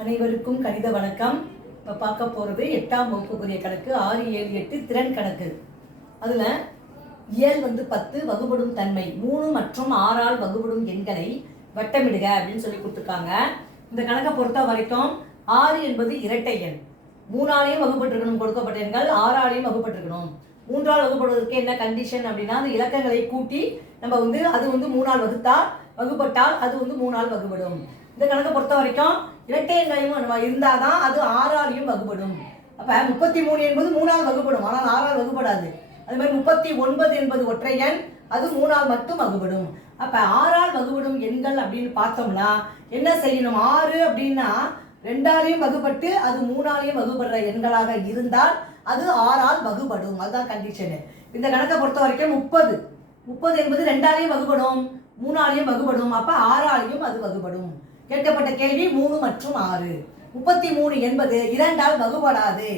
அனைவருக்கும் கணித வணக்கம். இப்போ பார்க்க போகிறது 8ஆம் வகுப்புக்குரிய கணக்கு 6, 7, 8 திறன் கணக்கு. அதில் இயல் 10 வகுபடும் தன்மை 3 மற்றும் 6 ஆல் வகுபடும் எண்களை வட்டமிடுக அப்படின்னு சொல்லி கொடுத்துருக்காங்க. இந்த கணக்கை பொறுத்த வரைக்கும் 6 என்பது இரட்டை எண், 3 ஆலையும் வகுப்பட்டிருக்கணும், கொடுக்கப்பட்ட எண்கள் 6 ஆலையும் வகுப்பட்டிருக்கணும். 3 ஆல் வகுப்படுவதற்கு என்ன கண்டிஷன் அப்படின்னா, அந்த இலக்கங்களை கூட்டி நம்ம அது 3 ஆல் வகுப்பட்டால் அது 3 ஆல் வகுப்படும். இந்த கணக்கை பொறுத்த வரைக்கும் இரட்டை எண்களையும் இருந்தால் தான் அது 6 ஆலையும் வகுப்படும். அப்போ 33 என்பது 3 ஆல் வகுப்படும், ஆனால் 6 ஆல் வகுப்படாது. அது மாதிரி 39 என்பது ஒற்றை எண், அது 3 ஆல் மட்டும் வகுப்படும். அப்போ 6 ஆல் வகுப்படும் எண்கள் அப்படின்னு பார்த்தோம்னா என்ன செய்யணும்? 6 அப்படின்னா 2 ஆலையும் வகுப்பட்டு அது 3 ஆலையும் வகுப்படுற எண்களாக இருந்தால் அது 6 ஆல் வகுப்படும். அதுதான் கண்டிஷனு. இந்த கணக்கை பொறுத்த வரைக்கும் 30 என்பது 2 ஆலையும் வகுப்படும், 3 ஆலையும் வகுப்படும். அப்போ 6 ஆலையும் அது வகுப்படும். கேட்கப்பட்ட கேள்வி 3 மற்றும் 6. 33 என்பது 2 ஆல் வகுப்படாது,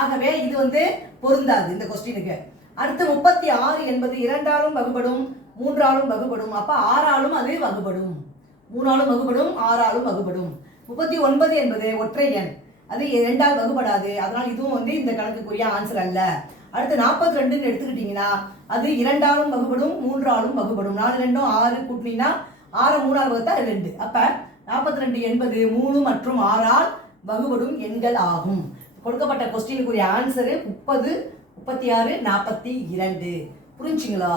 ஆகவே இது பொருந்தாது இந்த கொஸ்டினுக்கு. அடுத்து 36 என்பது 2 ஆலும் வகுப்படும், 3 ஆலும் வகுப்படும். அப்போ 6 ஆலும் அது வகுப்படும், 3 ஆலும் வகுப்படும், 6 ஆலும் வகுப்படும். 39 என்பது ஒற்றை எண், அது 2 ஆல் வகுப்படாது, அதனால் இதுவும் இந்த கணக்குக்குரிய ஆன்சர் அல்ல. அடுத்து 42 எடுத்துக்கிட்டீங்கன்னா அது 2 ஆலும் வகுப்படும், 3 ஆலும் வகுப்படும். 4 2 6 கூட்டினீங்கன்னா 6 3 ஆல் வகுத்தா 2. அப்போ 42 என்பது 3 மற்றும் 6 ஆல் வகுப்படும் எண்கள் ஆகும். கொடுக்கப்பட்ட கொஸ்டினுக்குரிய ஆன்சரு 30, 36, 42. புரிஞ்சுங்களா?